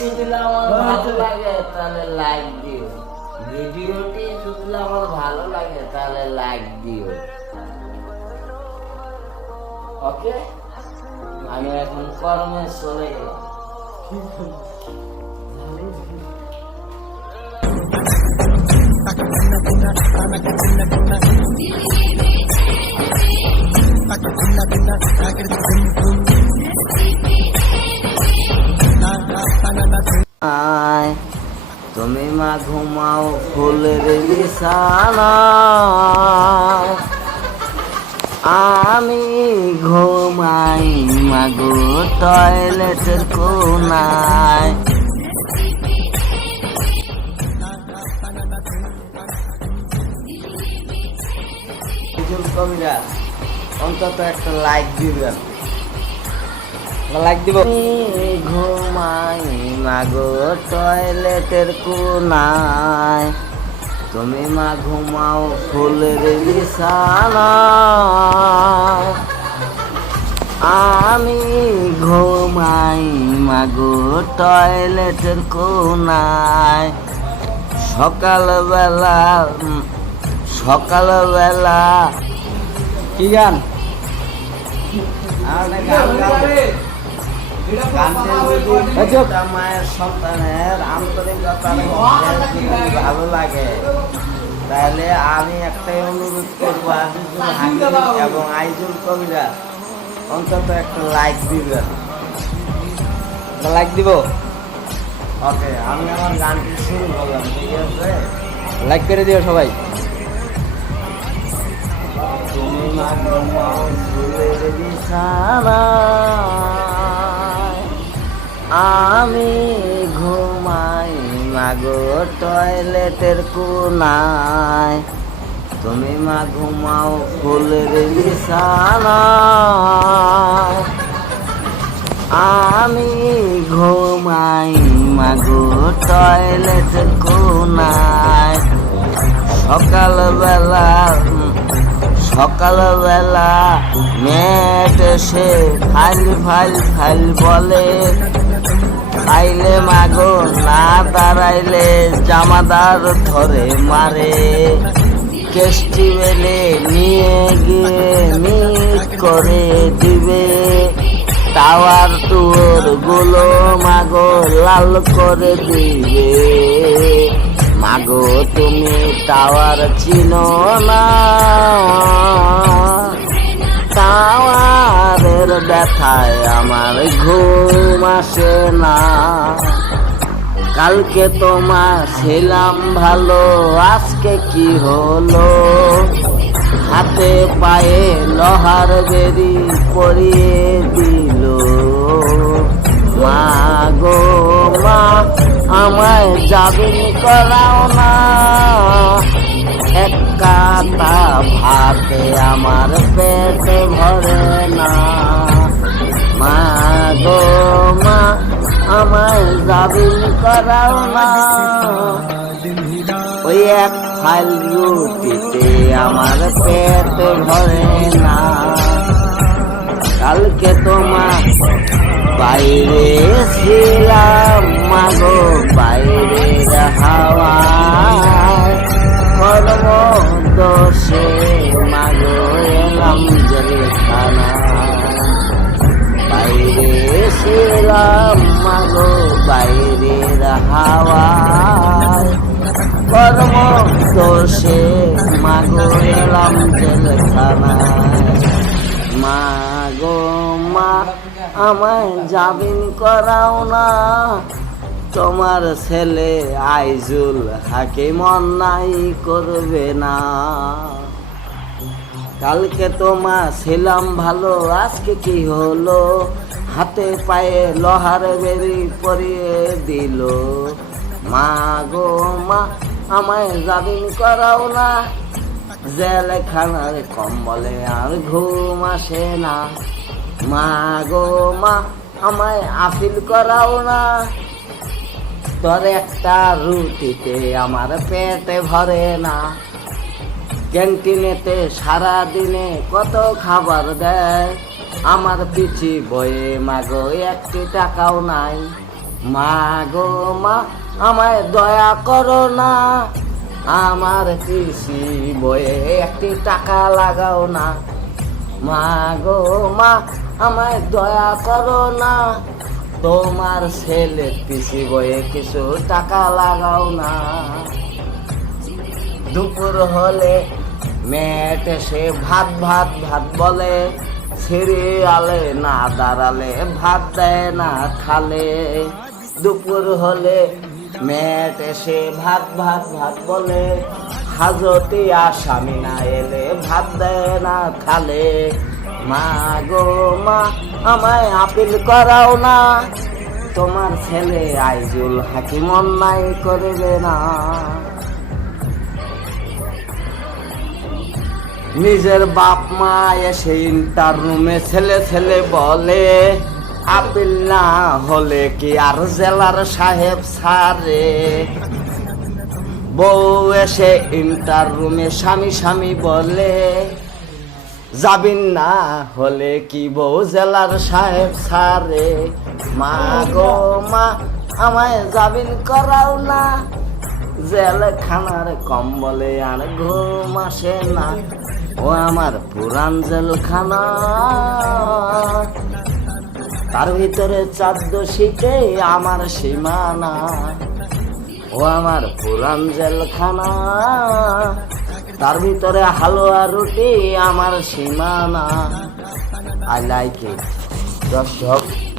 ভালো লাগে, তাহলে লাইক দিও। ভিডিওটি যদি আমার ভালো লাগে, তাহলে লাইক দিও। ওকে আমি এখন কর্মে চলে গেলাম। আয় তুমি মা ঘুমাও ফুলের বিছানায় আমি ঘুমাই মাগো টয়লেটের কোনায়। অন্তত একটা লাইক দিবেন। লাইক দিব? ঘুমাই মাগো টয়লেটের কোনায়। তুমি মা ঘুমাও ফুলের বিছানায়। আমি ঘুমাই মাগো টয়লেটের কোনায়। সকালবেলা সকালবেলা কি গান? আর গান গাবো। গানটা যদি একটা মায়ের সন্তানের যদি ভালো লাগে। তাহলে আমি একটাই অনুরোধ করব আজিজুল হাকিম এবং আইজুল কবিরা অন্তত একটা লাইক দিবেন। লাইক দিব? ওকে আমি আমার গানটি শুরু করলাম ঠিক আছে? লাইক করে দিও সবাই। তুমি মা ফুলের আমি ঘুমাই মাগো টয়লেটের কোনায়। তুমি মা ঘুমাও ফুলের বিছানায়। আমি ঘুমাই মাগো টয়লেটের কোনায়। সকালবেলা সকালবেলা মেট এসে ফাইল ফাইল ফাইল বলে। খাইলে মাগো, না দাঁড়াইলে জামাদার ধরে মারে। কেষ্টি বেলে নিয়ে গিয়ে মিট করে দিবে। টাওয়ার টুরগুলো মাগো লাল করে দিবে। মাগো, তুমি টাওয়ার চিনো না। টাওয়ারের ব্যথায় আমার ঘুম আসে না। কালকে তোমার ছিলাম ভালো, আজকে কি হলো? হাতে পায়ে লোহার বেরি পরিয়ে দিল। মা গো, মা, আমায় যাবিন করাও না। এক আমায় জাবিল করাও না। ওই এক ফাইল রুটিতে আমার পেট ভরে না। কালকে তোমার বাইরে ছিলাম, মাগো বাইরের বাইরের হাওয়া কর্ম দোষে মাগো এলাম জেলখানায়। মাগো মা, আমায় জামিন করাও না। তোমার ছেলে আইজুল হাকিম অন্যায় করবে না। কালকে তোমা ছিলাম ভালো, আজকে কি হলো? হাতে পায়ে লোহার বেরি পরিয়ে দিল। মা গো মা, আমায় জামিন করাও না। জেলখানার কম্বলে আর ঘুম আসে না। মা গো মা, আমায় আপিল করাও না। তোর একটা রুটিতে আমার পেটে ভরে না। ক্যান্টিনেতে সারা দিনে কত খাবার দেয়? আমার পিছি বয়ে, মাগো, একটি টাকাও নাই। মা গো মা, আমায় দয়া করো না। আমার কৃষি বয়ে, একটি টাকা লাগাও না। মা গো মা, আমায় দয়া করো না। তোমার ছেলে কৃষি বয়ে, কিছু টাকা লাগাও না। দুপুর হলে মেয়েট এসে ভাত ভাত ভাত বলে, ছেড়ে আলে না, দাঁড়ালে ভাত দেয় না, খালে। দুপুর হলে মেয়েট এসে ভাত ভাত ভাত বলে, হাজতি আসামি না এলে ভাত দেয় না, খালে। মা গো মা, আমায় আপিল করাও না, তোমার ছেলে আইজুল হাকিম অন্যায় করবে না। নিজের বাপ মা এসে ইন্টার রুমে ছেলে ছেলে বলে, আপিল না হলে কি আর জেলার সাহেব সারে? বউ এসে ইন্টার রুমে স্বামী স্বামী বলে, যাবিন না হলে কি বউ জেলার সাহেব সারে? মা গো, মা, আমায় যাবিন করাও না। জেল খানার কম্বলে আর ঘুম আসে না। ও আমার পুরান জেলখানা। তার ভিতরে চাদ্দ শীতে আমার সীমানা। ও আমার পুরান জেলখানা। তার ভিতরে হালুয়া রুটি আমার সীমানা। I like it. দর্শক